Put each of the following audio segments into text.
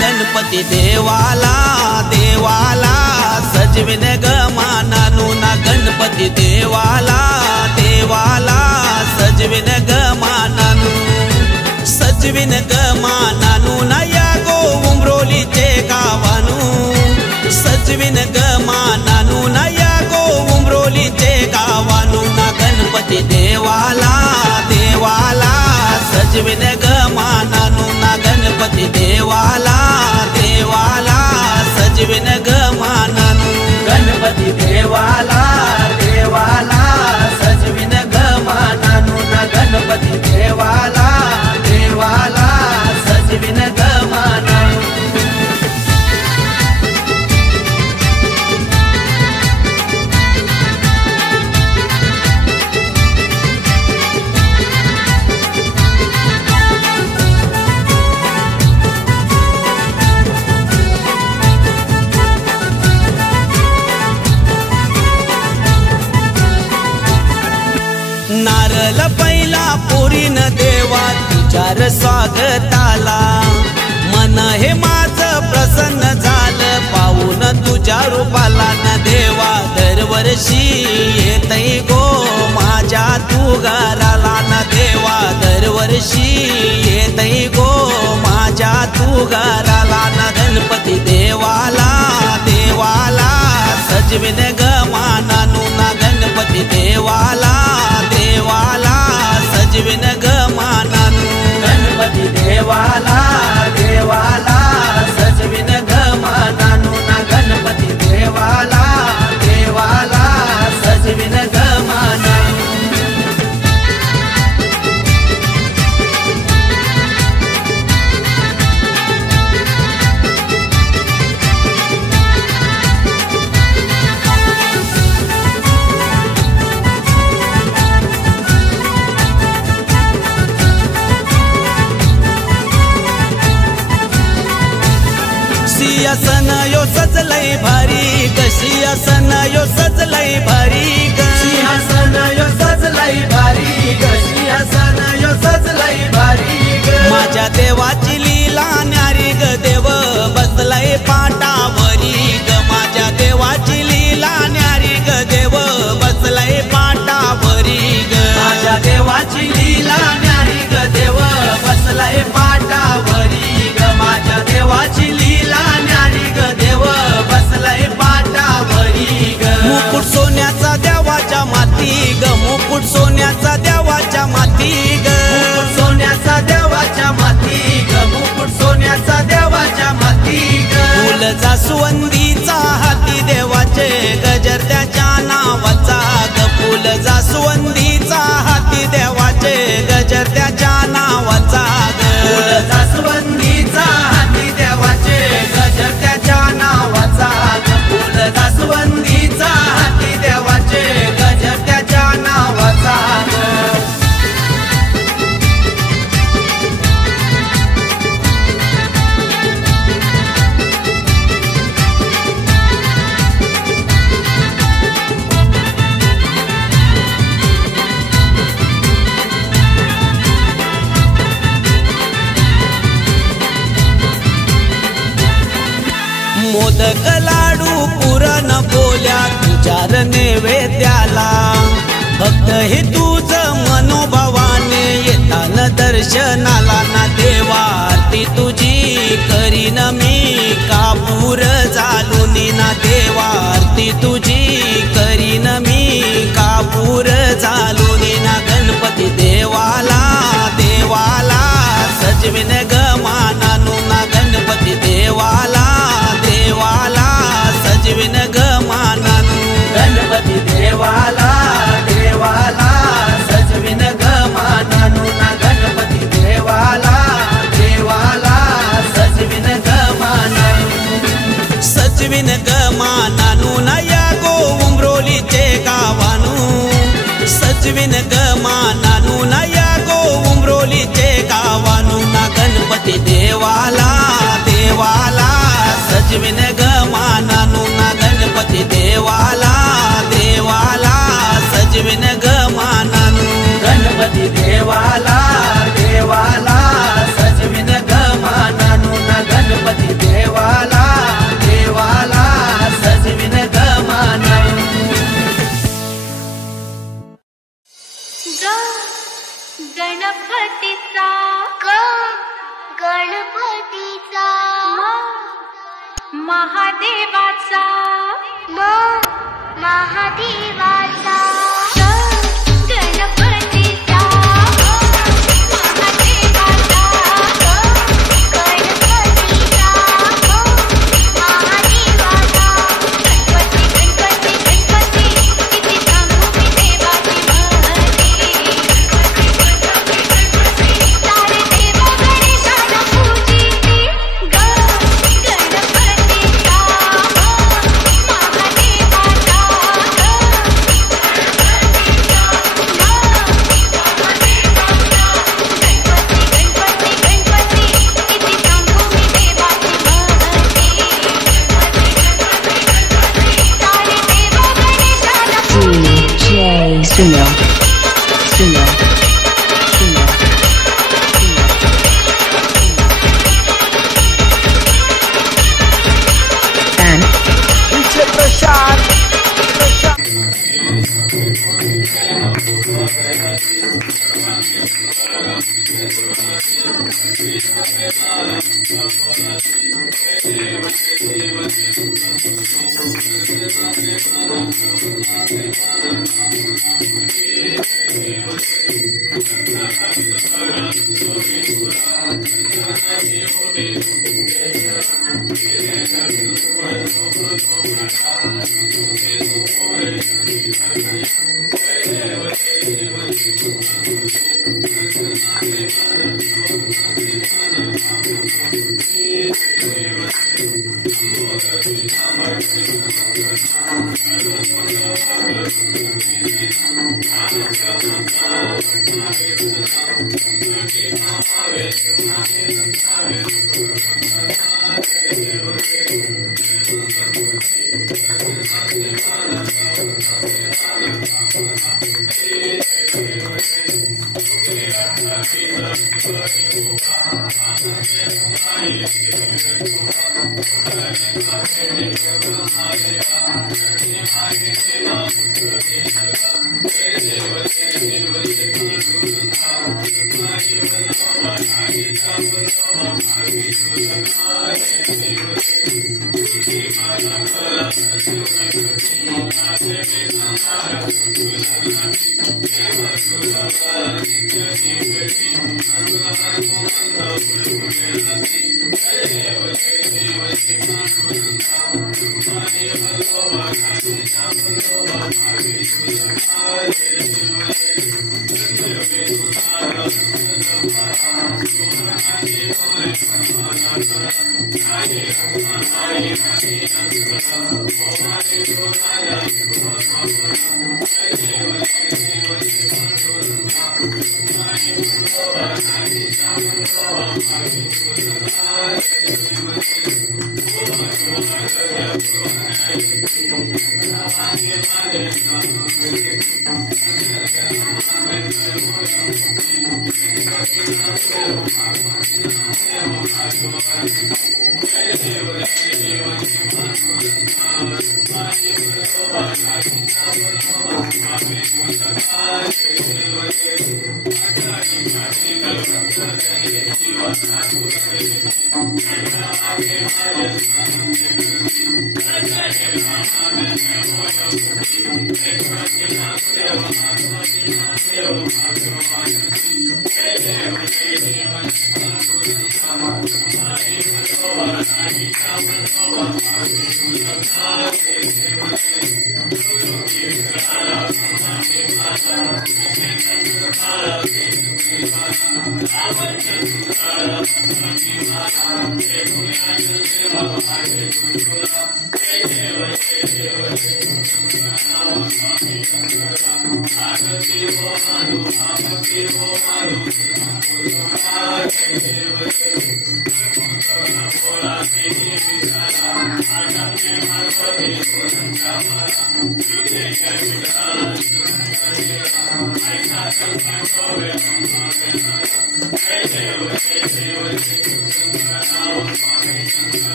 गणपती देवाला देवाला सजविन ग मानानू ना गणपती देवाला देवाला सजविन ग मानानू सजविन ग मानानू ना या गो उमरोलीचे गावानू सजविन ग मानानू ना या गो उमरोलीचे गावानू ना गणपती देवाला देवाला सजविन ग मानानू ना गणपती देवाला देवाला सजविन ग मानानू गणपती देवाला देवाला सजविन ग मानानू ना गणपती देवाला देवाला सजविन ग मानानू नारळ पहिला पोरीन देवा तुझ्यार स्वागताला मन हे माझं प्रसन्न झालं पाहून तुझ्या रूपाला न देवा दरवर्षी येतई गो माझ्या तू घराला न देवा दरवर्षी येतई गो माझ्या तू घराला न गणपती देवाला देवाला सजविन ग मानानू ना गणपती देवाला देवाला सजविन ग मानानू गणपती देवाला देवाला सजविन ग मानानू ना गणपती देवाला देवाला सजविन ग मानानू सिंहासन यो सजलय भारी ग सिंहासन यो सजलय भारी ग सिंहासन यो सजलय भारी ग सिंहासन यो सजलय भारी ग माझ्या देवाची लीला न्यारी ग देव बसलय पाटावरी ग माझ्या देवाची लीला न्यारी ग देव बसलय पाटावरी ग माझ्या देवाची लीला न्यारी ग देव बसलय पाटावरी ग माझ्या देवाची लीला न्यारी ग देव बसलय पाटावरी ग मुकुट सोन्याचा देवाच्या माती ग मुकुट सोन्याचा देवाच्या माती ग मुकुट सोन्याचा देवाच्या माती ग मुकुट सोन्याचा देवाच्या माती ग फुल जास्वंदीचा हाती देवाचे गजर त्याच्या नावाचा ग फुल जास्वंदीचा हाती देवाचे गजर त्याच्या नावाचा ग फुल जास्वंदीचा हाती देवाचे गजर त्याच्या नावाचा ग फुल जास्वंदीचा हाती देवाचे गजर त्याच्या नावाचा ग मोदक लाडू पुरण बोल्या तुझ्यार नैवेद्याला भक्त हे तुझं मनोभावाने येतान दर्शनाला ना देवा आरती तुझी करीन मी कापूर जालूनी ना देवा आरती तुझी करीन मी कापूर जालूनी ना गणपती देवाला देवाला सजविन ग मानानू ना गणपती देवाला देवाला सजविन ग मानानू गणपती सजविन ग मानानू ना या गो उमरोलीचे गावानू ना गणपती देवाला देवाला सजविन ग मानानू ना गणपती देवाला देवाला सजविन ग मानानू गणपती देवाला देवाला सजविन ग मानानू ना गणपती देवाला देवाला सजविन ग मानानू गणपतीचा गणपतीचा महादेवाचा महादेवाचा Suno. And DJ Prashad.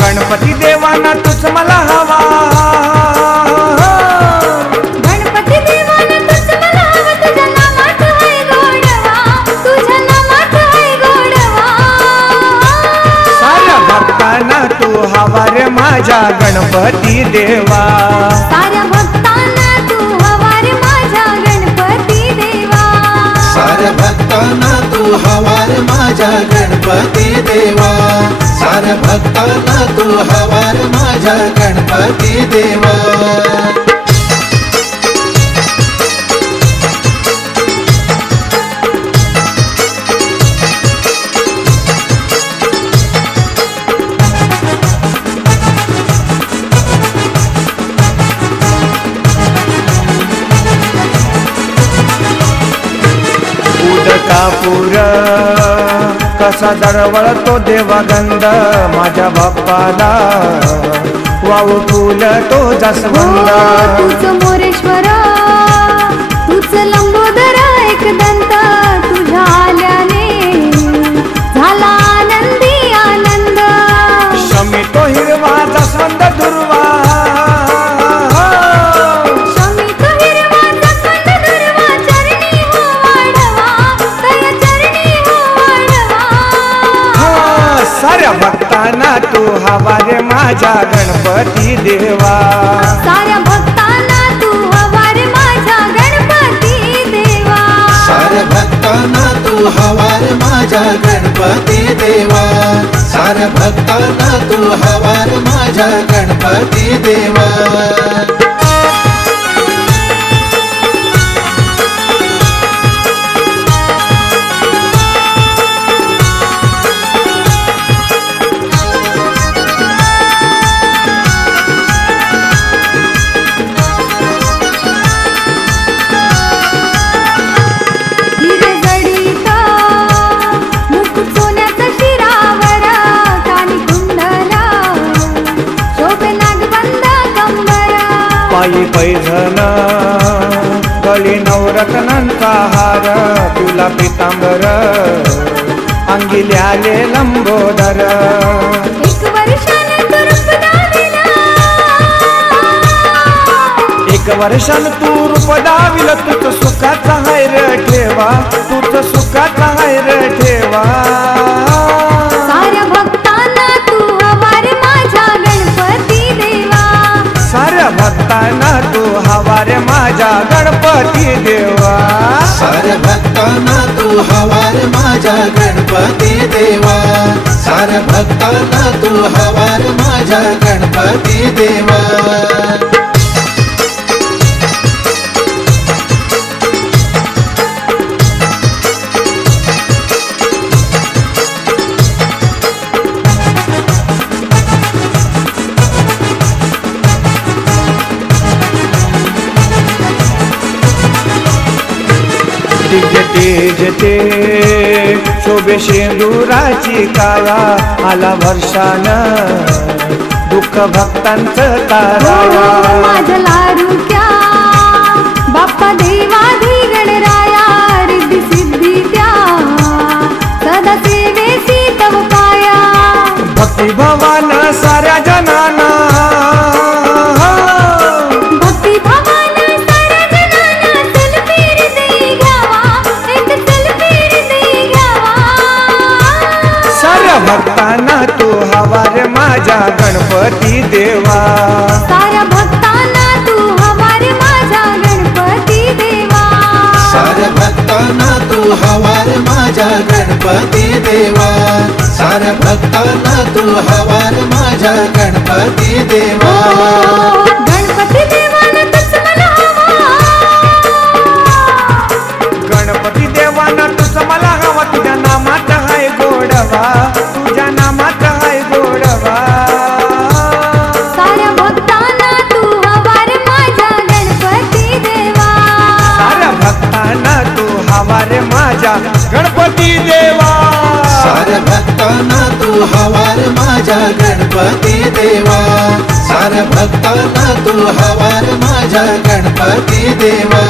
Ganpati देवाना तुझ मला हवा, गणपती देवाना तुझ मला हवा, तुझ्या नामात आहे गोडवा, तुझ्या नामात आहे गोडवा. साऱ्या भक्तांना तू हवा रे माझ्या गणपती देवा, साऱ्या भक्तांना तू हवा रे माझ्या गणपती देवा, साऱ्या भक्तांना तू हवा रे माझ्या गणपती देवा, साऱ्या भक्तांना तू हवा रे माझ्या गणपती देवा. उदकापूर कसा दरवळतो देवागंध, माझ्या बाप्पाला वाहू फुल तो जास्वंद. तूच मोरेश्वर, तूच लंबोदर एकदंत, तुझ्या आल्याने झाला आनंदी आनंद. भक्तांना तू हवा रे माझ्या गणपती देवा साऱ्या भक्तांना तू हवा रे माझ्या गणपती देवा साऱ्या भक्तांना तू हवा रे माझ्या गणपती देवा साऱ्या भक्तांना तू हवा रे माझ्या गणपती देवा पायी पैठण गळी नवरत्नांचा हार तुला पितांबर अंगिले आले लंबोदर एक वर्षान तू रूप दाविल तुझ सुखाचा हायर ठेवा तुझ सुखाचा हायर ठेवा साऱ्या भक्तांना तू हवा रे माझ्या गणपती देवा साऱ्या भक्तांना तू हवा रे माझ्या गणपती देवा साऱ्या भक्तांना तू हवा रे माझ्या गणपती देवा साऱ्या भक्तांना तू हवा रे माझ्या गणपती देवा तेजते शोभे शेंदुराची काया आला वर्षान दुःख भक्तांचं ताराया माझ्या लाडूक्या बाप्पा देवाधी गणराया रिद्धी सिद्धी द्या सदा सेवेसी तव पाया भक्ती भवान साऱ्या जनाना भक्ती भवान साऱ्या जनाना सलपीर दे घ्यावा एक सलपीर दे घ्यावा साऱ्या भक्तांना तू हवा रे माझ्या गणपती देवा साऱ्या भक्तांना तू हवा रे माझ्या गणपती देवा साऱ्या भक्तांना तू हवा रे माझ्या गणपती देवा साऱ्या भक्तांना तू हवा रे माझ्या गणपती देवा गणपती देवानं तुझ मला गणपती देवाना तुझ मला हवा तुझ्या नामात हाय गोडवा तुझ्या नामात हाय गोडवा साऱ्या भक्तांना तू हवा रे माझ्या गणपती देवा साऱ्या भक्तांना तू हवा रे माझ्या गणपती देवा साऱ्या भक्तांना तू हवा रे माझ्या गणपती देवा साऱ्या भक्तांना तू हवा रे माझ्या गणपती देवा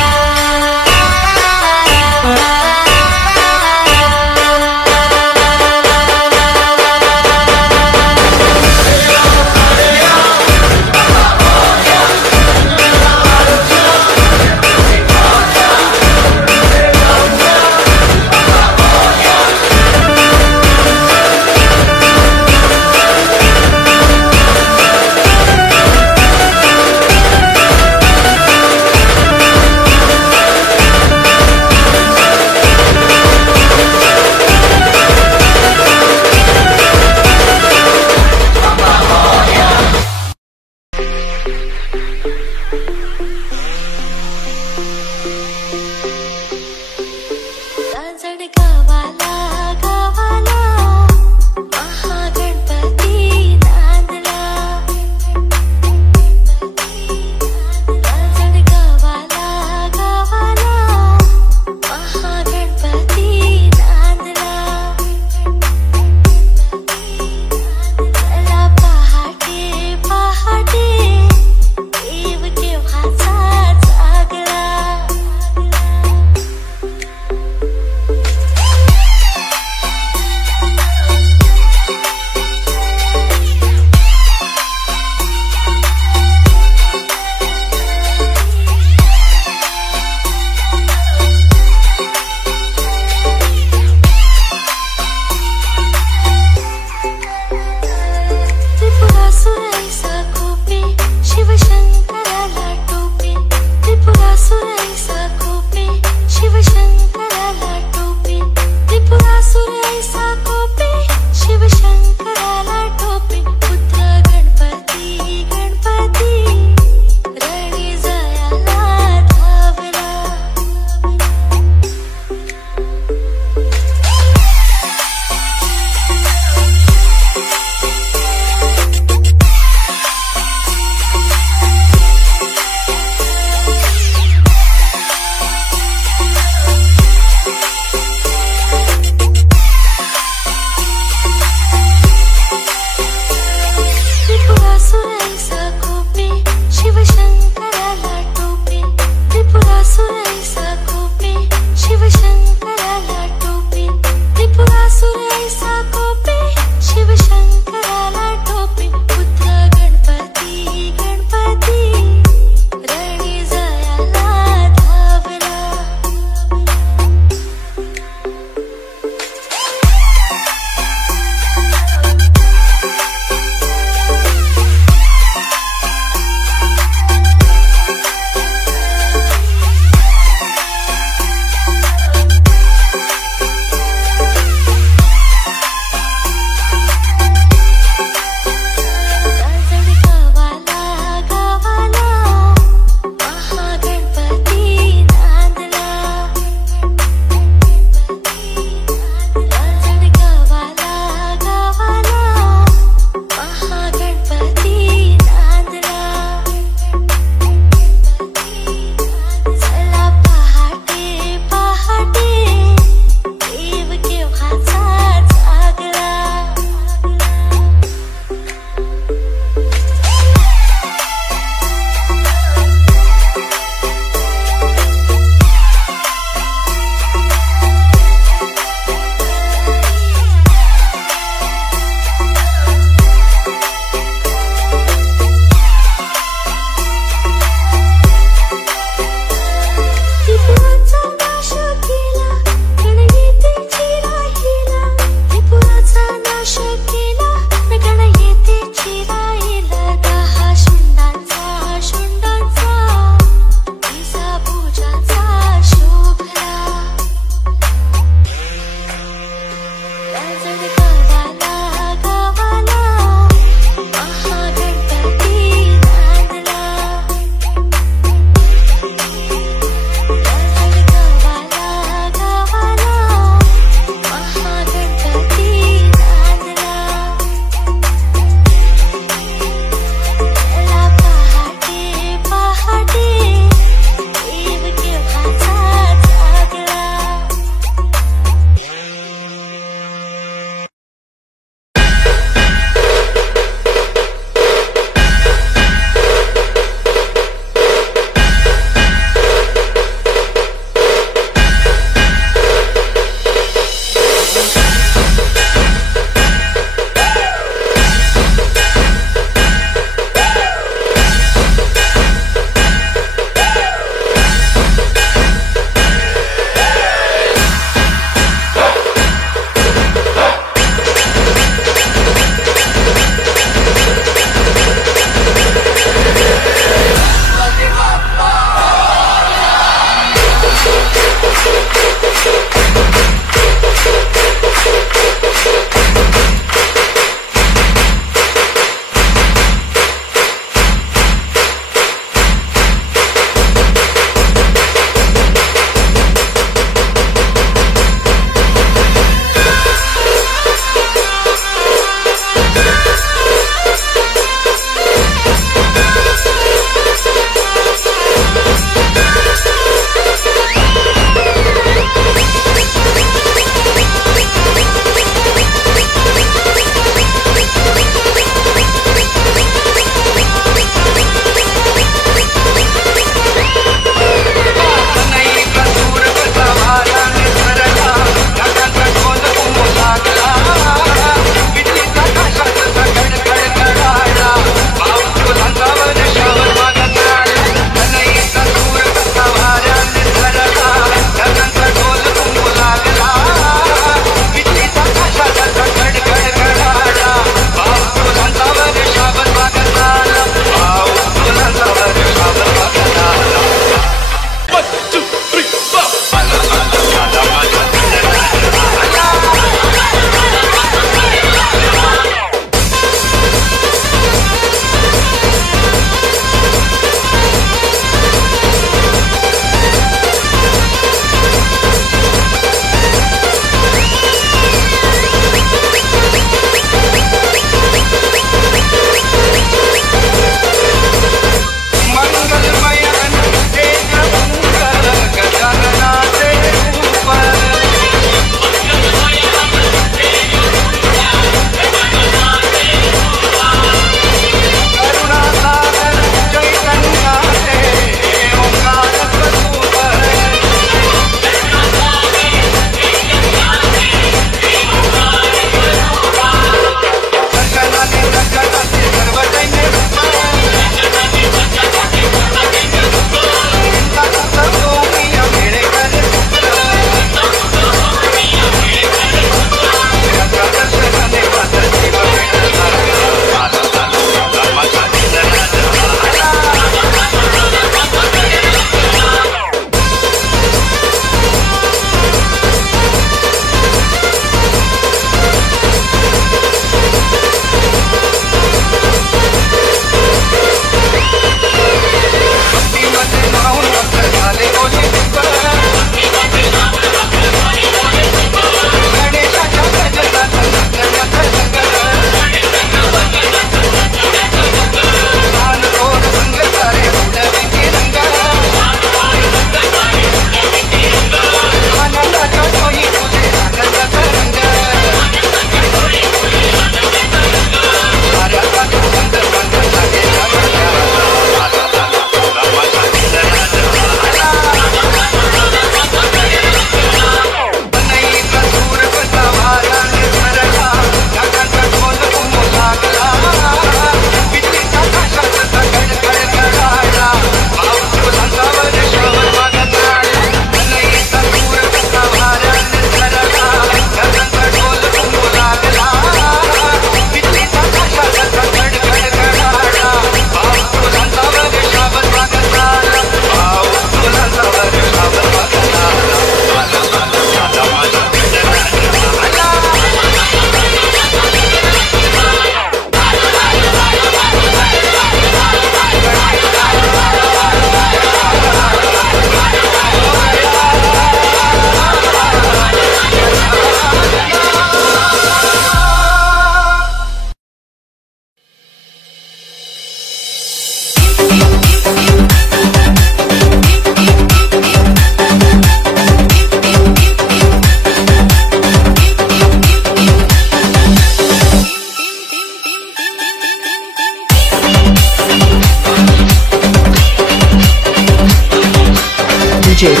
DJ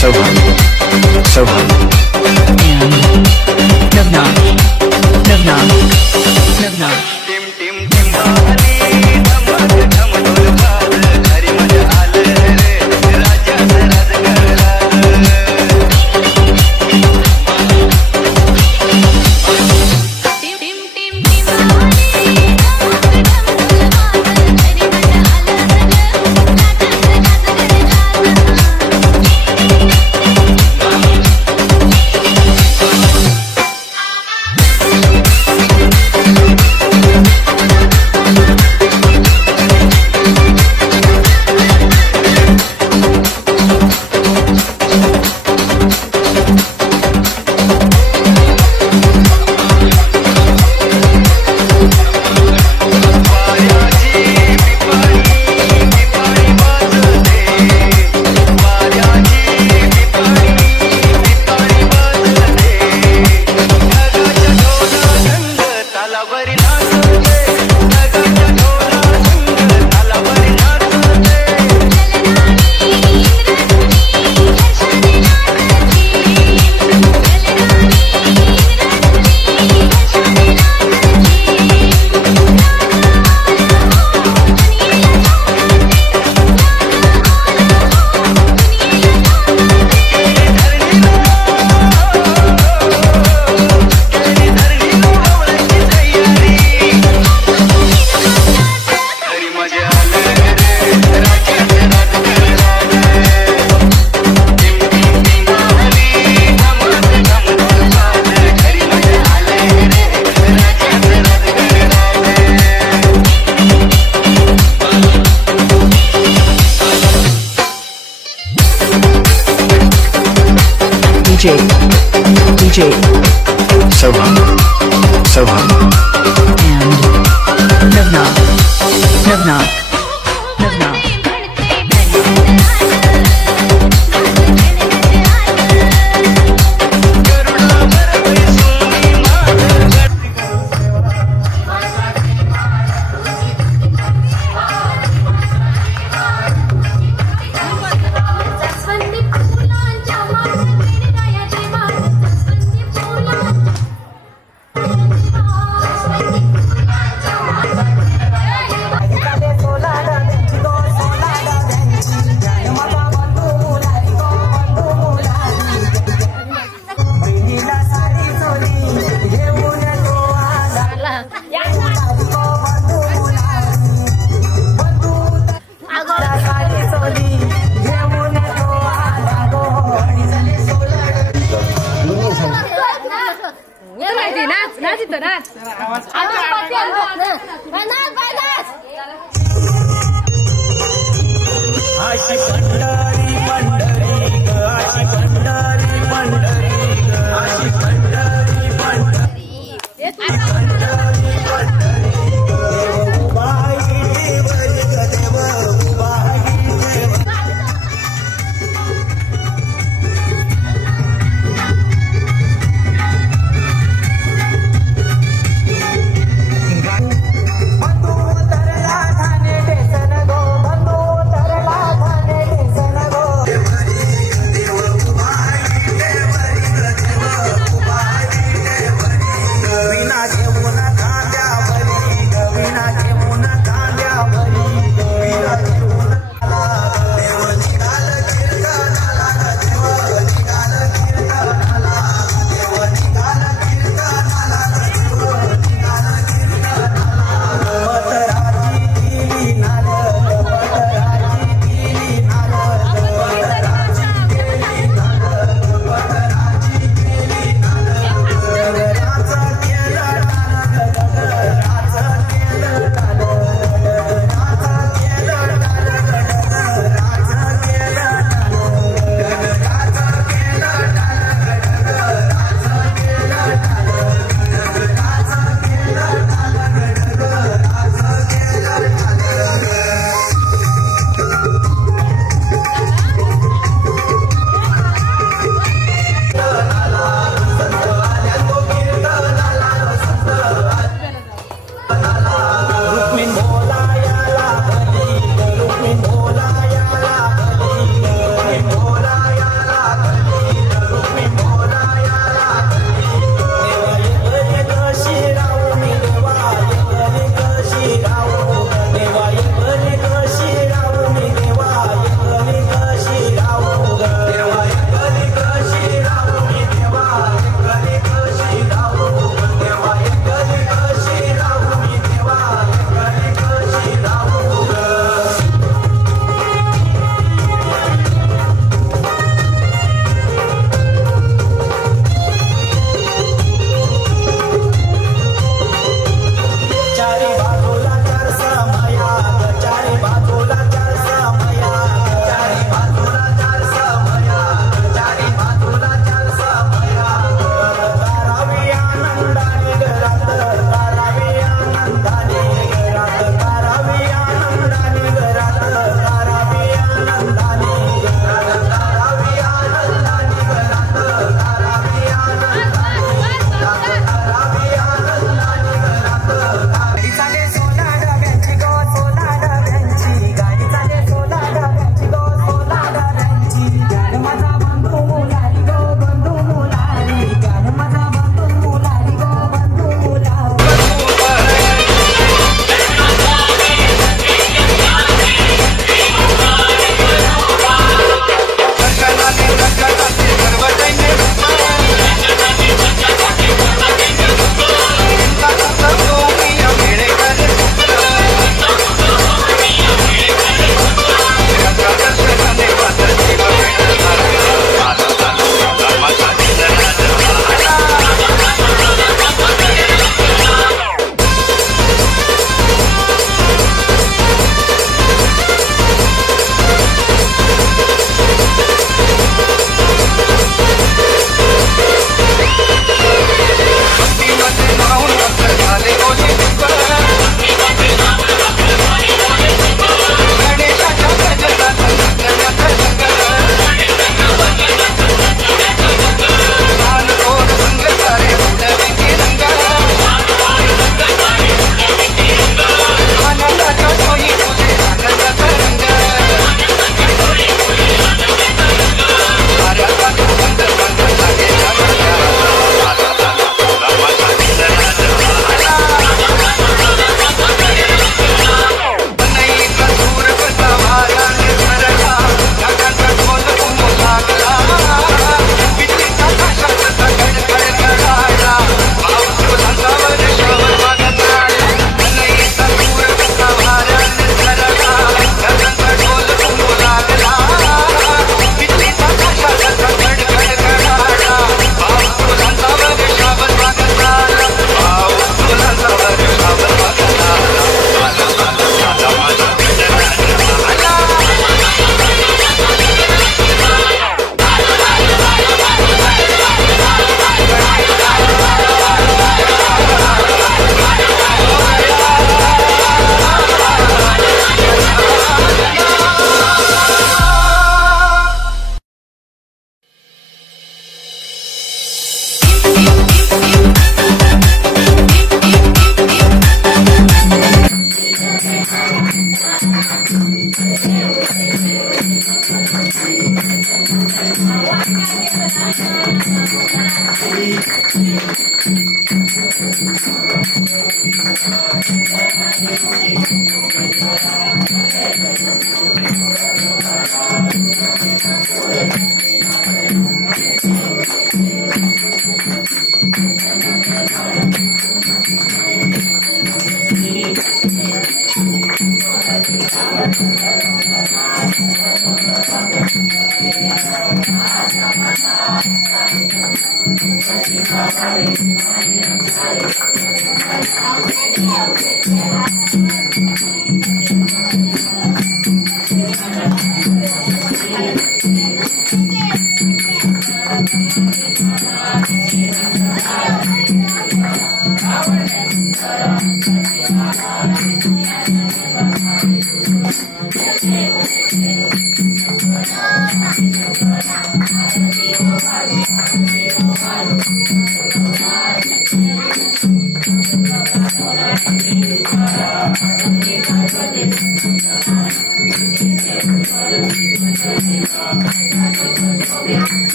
Sohan and Navna. DJ Sohan and Navna.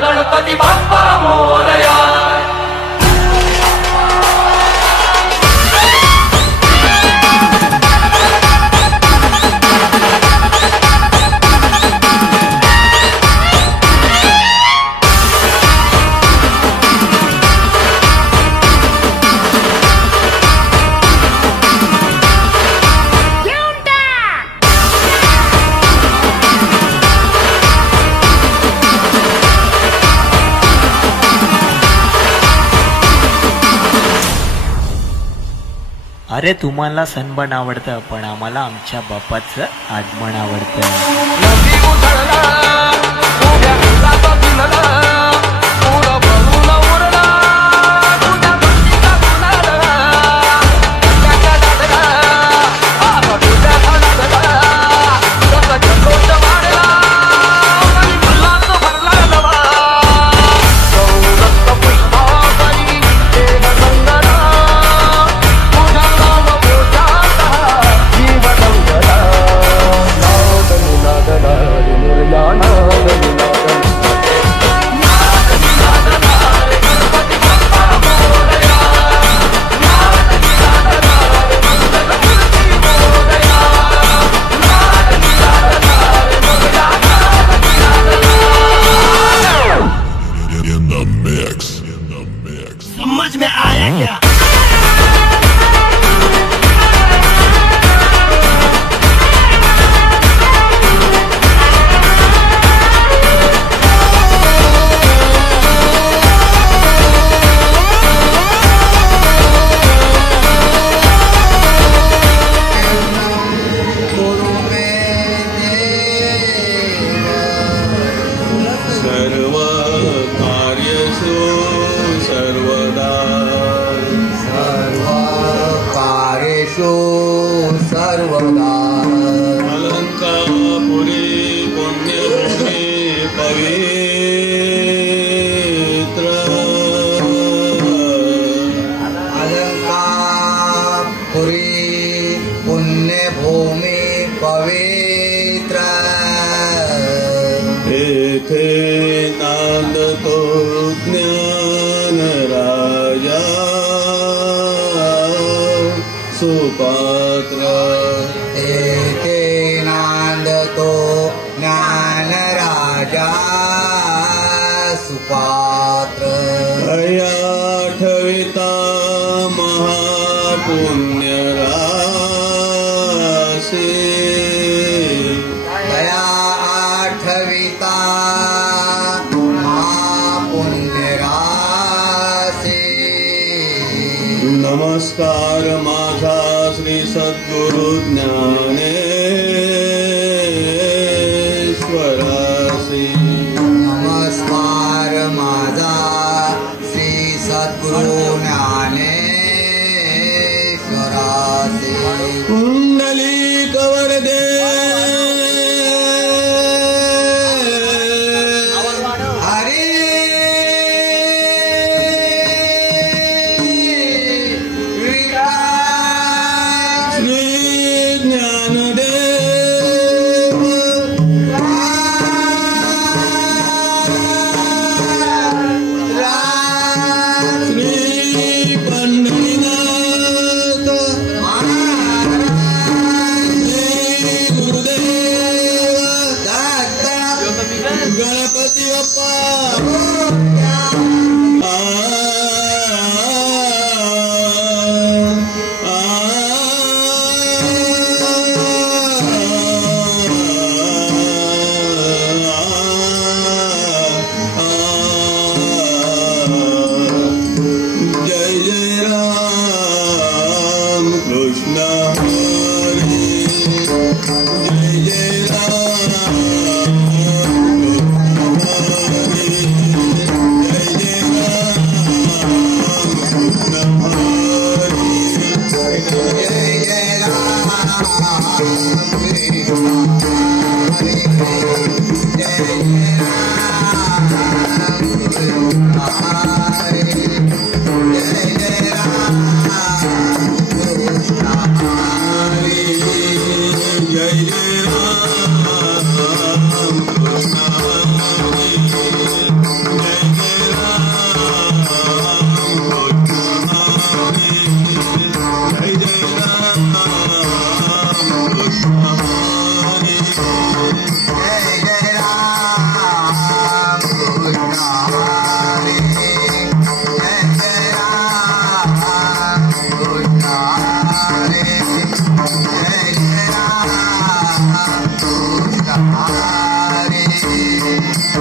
Ganpati Bappa Morya. अरे तुम्हाला सणबण आवडतं पण आम्हाला आमच्या बाप्पाचं आगमन आवडतं. पवित्र अलंकापुरी पुण्यभूमि पवित्र येथे नांदतो ज्ञान राजा सुपात्र येथे नांदतो ज्ञान राजा सुपात्र दया ठविता महापुण्य राशी दया आठविता महापुण्य राशी नमस्कार माझा श्री सद्गुरु ज्ञानेश्वरासी नमस्कार माझा श्री सद्गुरु ज्ञानेश्वरासी कुंडलिक वरदे हरे श्री ज्ञानदेव श्री पंढरीनाथ श्री गुरुदेव गणपती बाप्पा जय जय राम कृष्ण हरे जय जय राम जय जय राम कृष्ण हरे जय जय राम हरे जय जय जय राम कृष्ण हरे जय जय राम कृष्ण हरे जय जय राम कृष्ण हरे जय जय राम कृष्ण हरे जय जय राम कृष्ण हरे जय जय राम कृष्ण हरे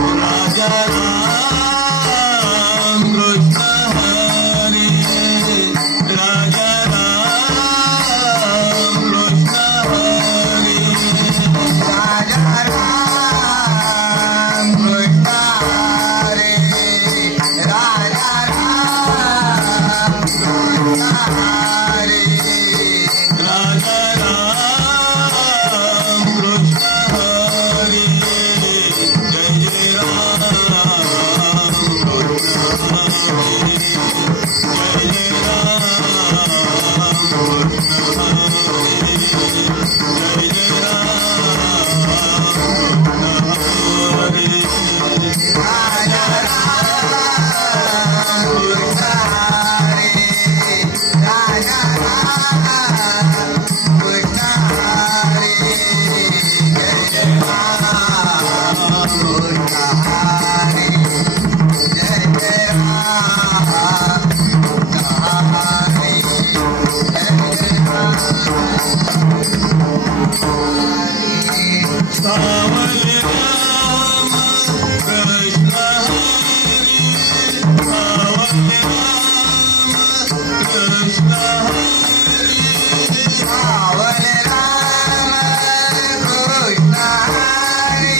राजा राम कृष्ण हरे राजा राम कृष्ण हरे राजा राम कृष्ण हरे राजा राम कृष्ण हरे राजा राम कृष्ण हरे जय जय राम कृष्ण हरे जय जय राम कृष्ण हरे जय जय राम कृष्ण हरे राजा राम कृष्ण हरे राजा राम कृष्ण हरे जय जय राम कृष्ण हरे जय जय राम कृष्ण हरे जय जय सावल राम कृष्ण हरे सावल राम कृष्ण हरे सावल राम कृष्ण हरे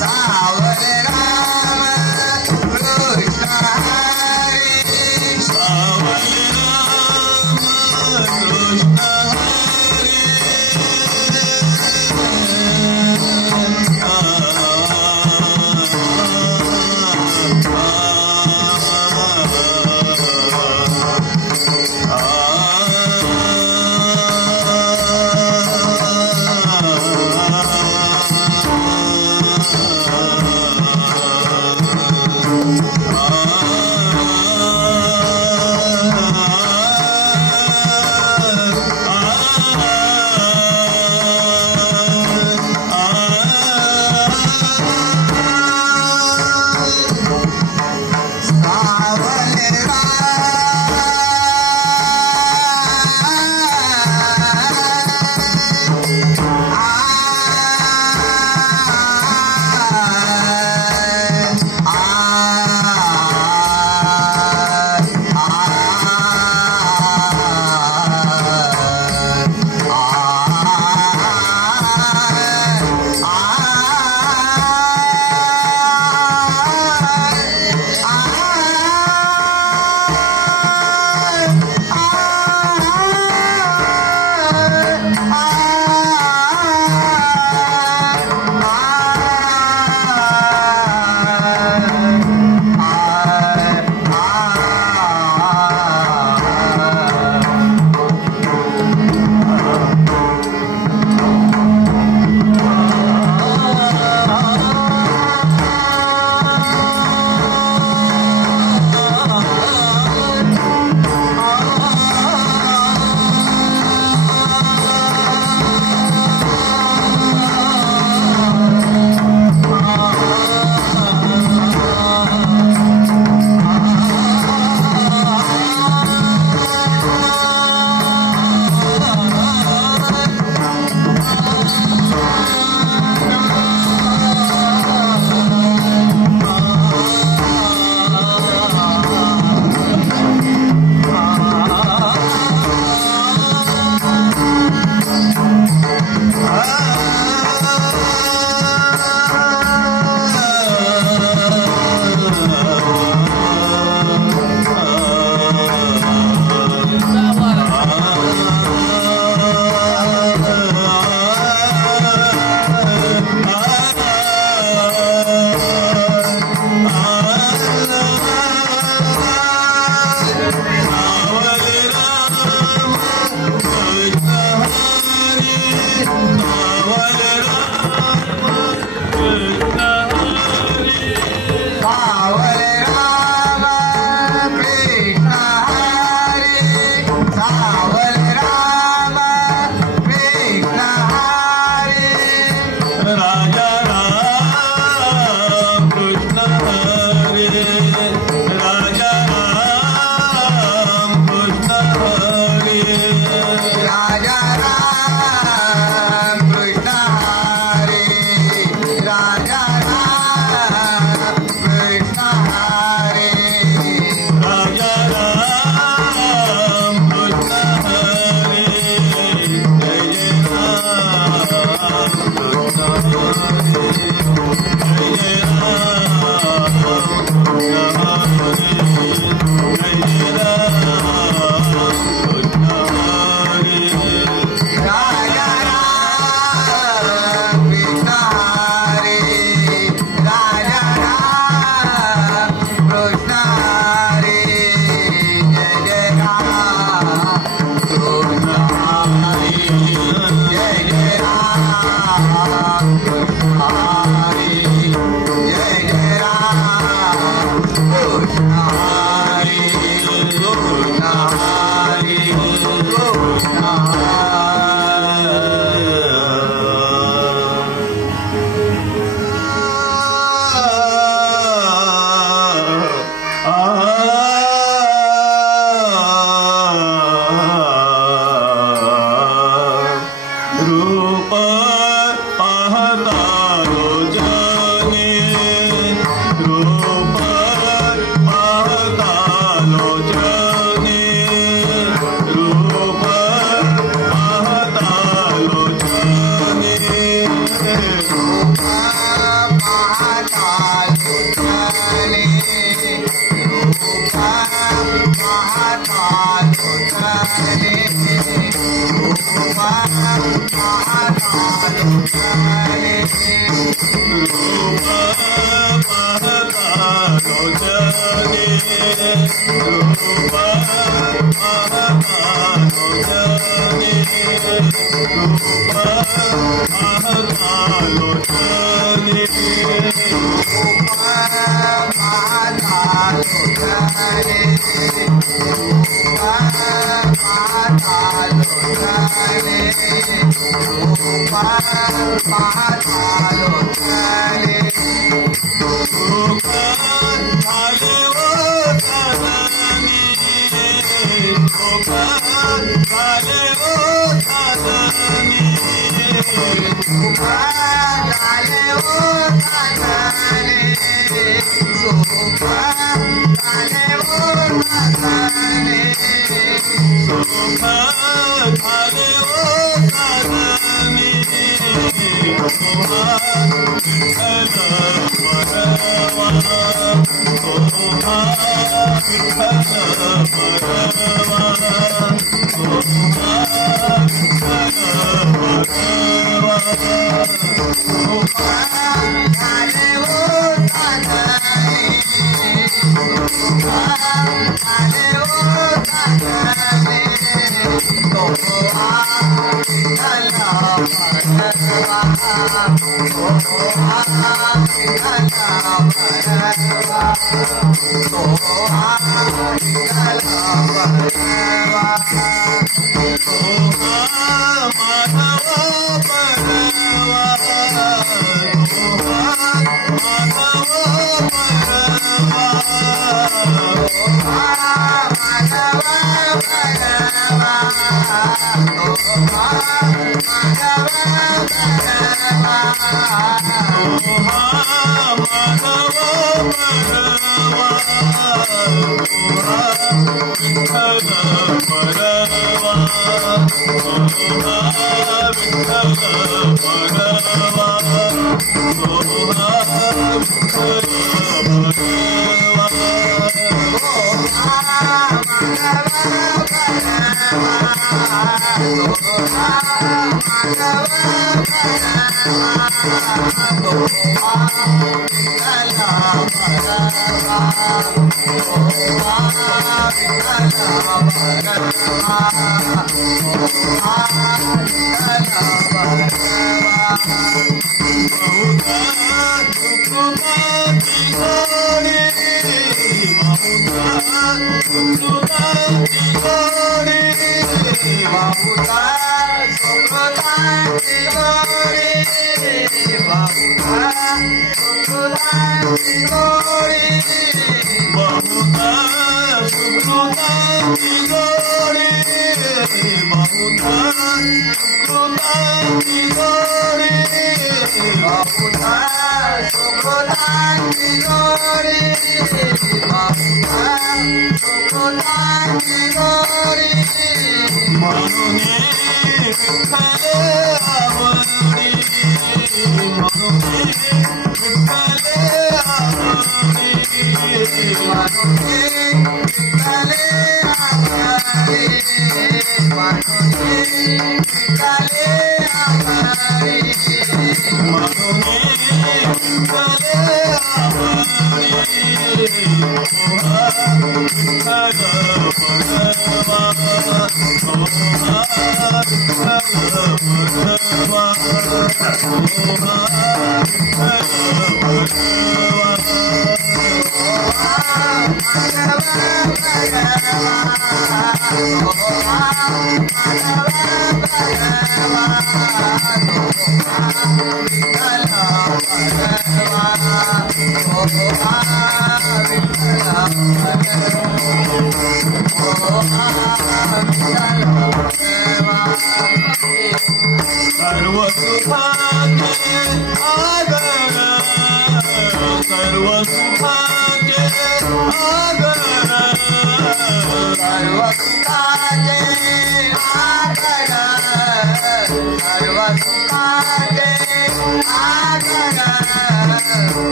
सावल राम कृष्ण हरे सावल राम कृष्ण हरे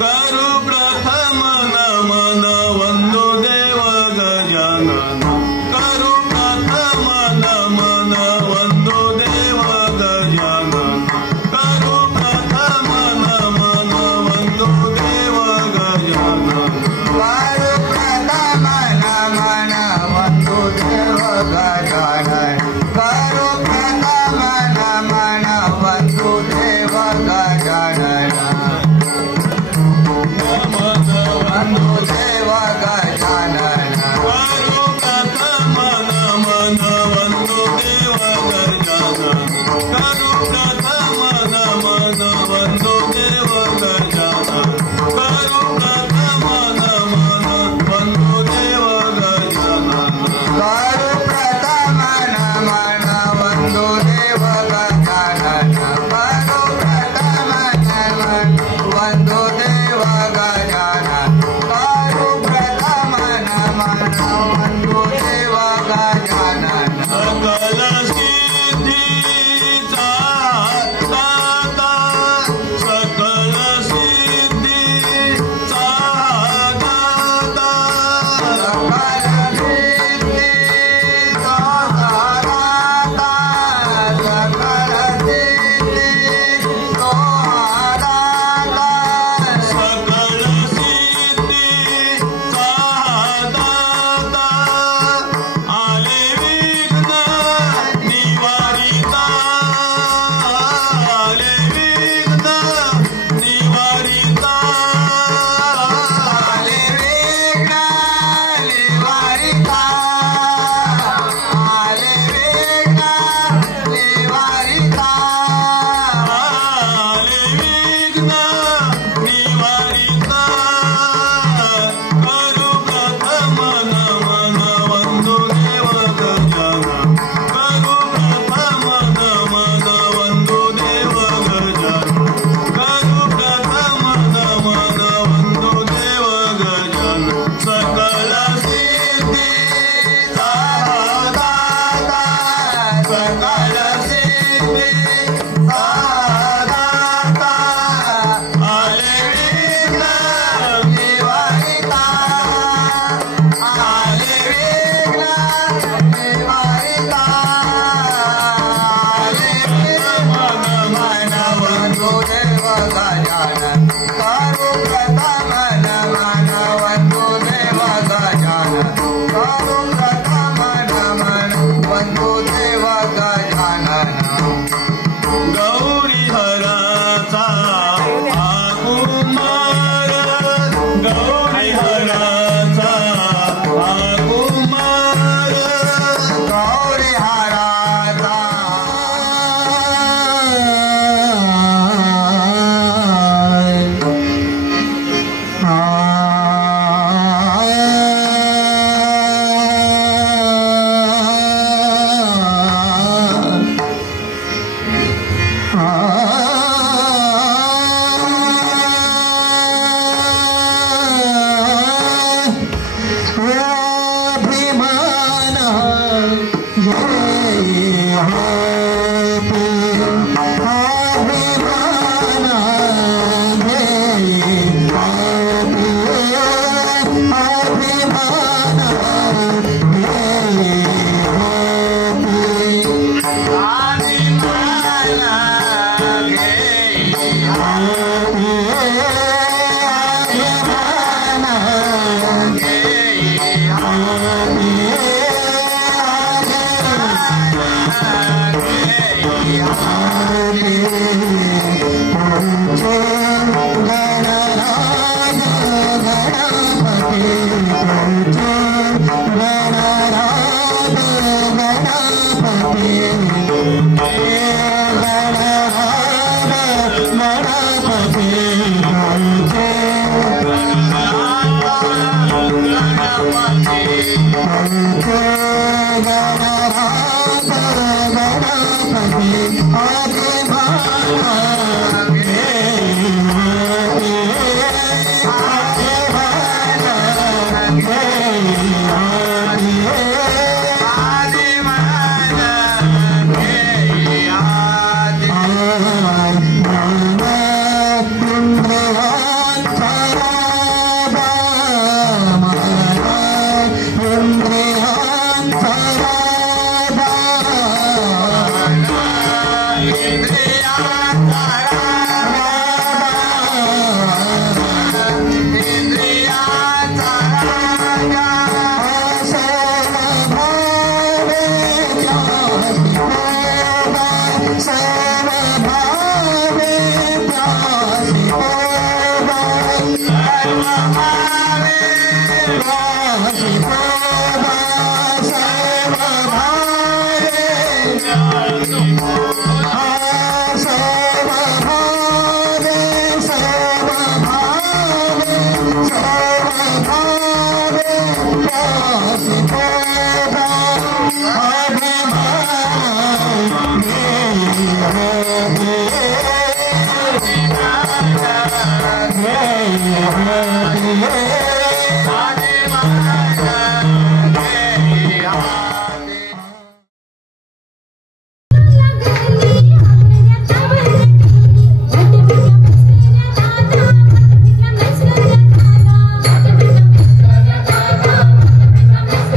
करू प्रथम नमन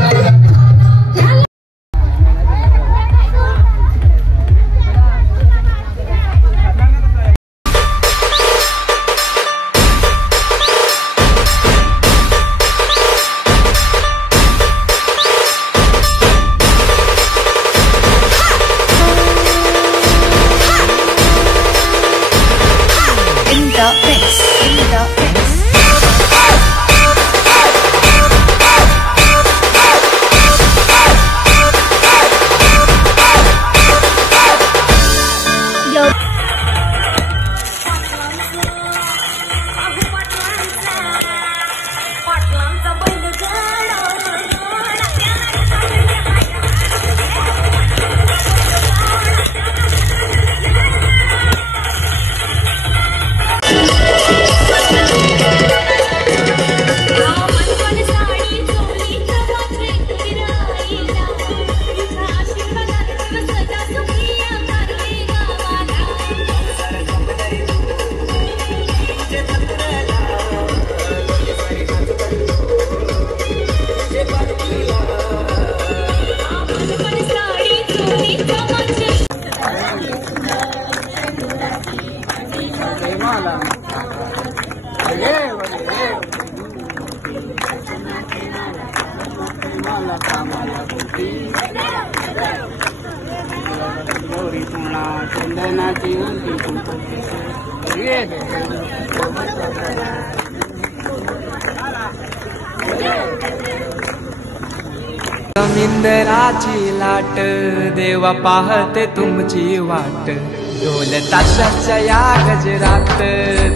Thank you. कामाला कामाला होती गौरी तुम्हाला चंदनाची उंची मिंदराची लाट देवा पाहते तुमची वाट ढोल ताशाच्या या गजरात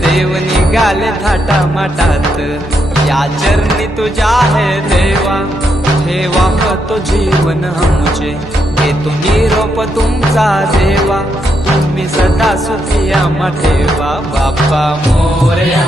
देव निघाले थाटा माटात या चरणी तुझ्या है देवा ठेवा तो जीवन हमचे घेतो निरोप तुमचा देवा तुम्ही सदा सुखी आम्हा ठेवा बाप्पा मोरया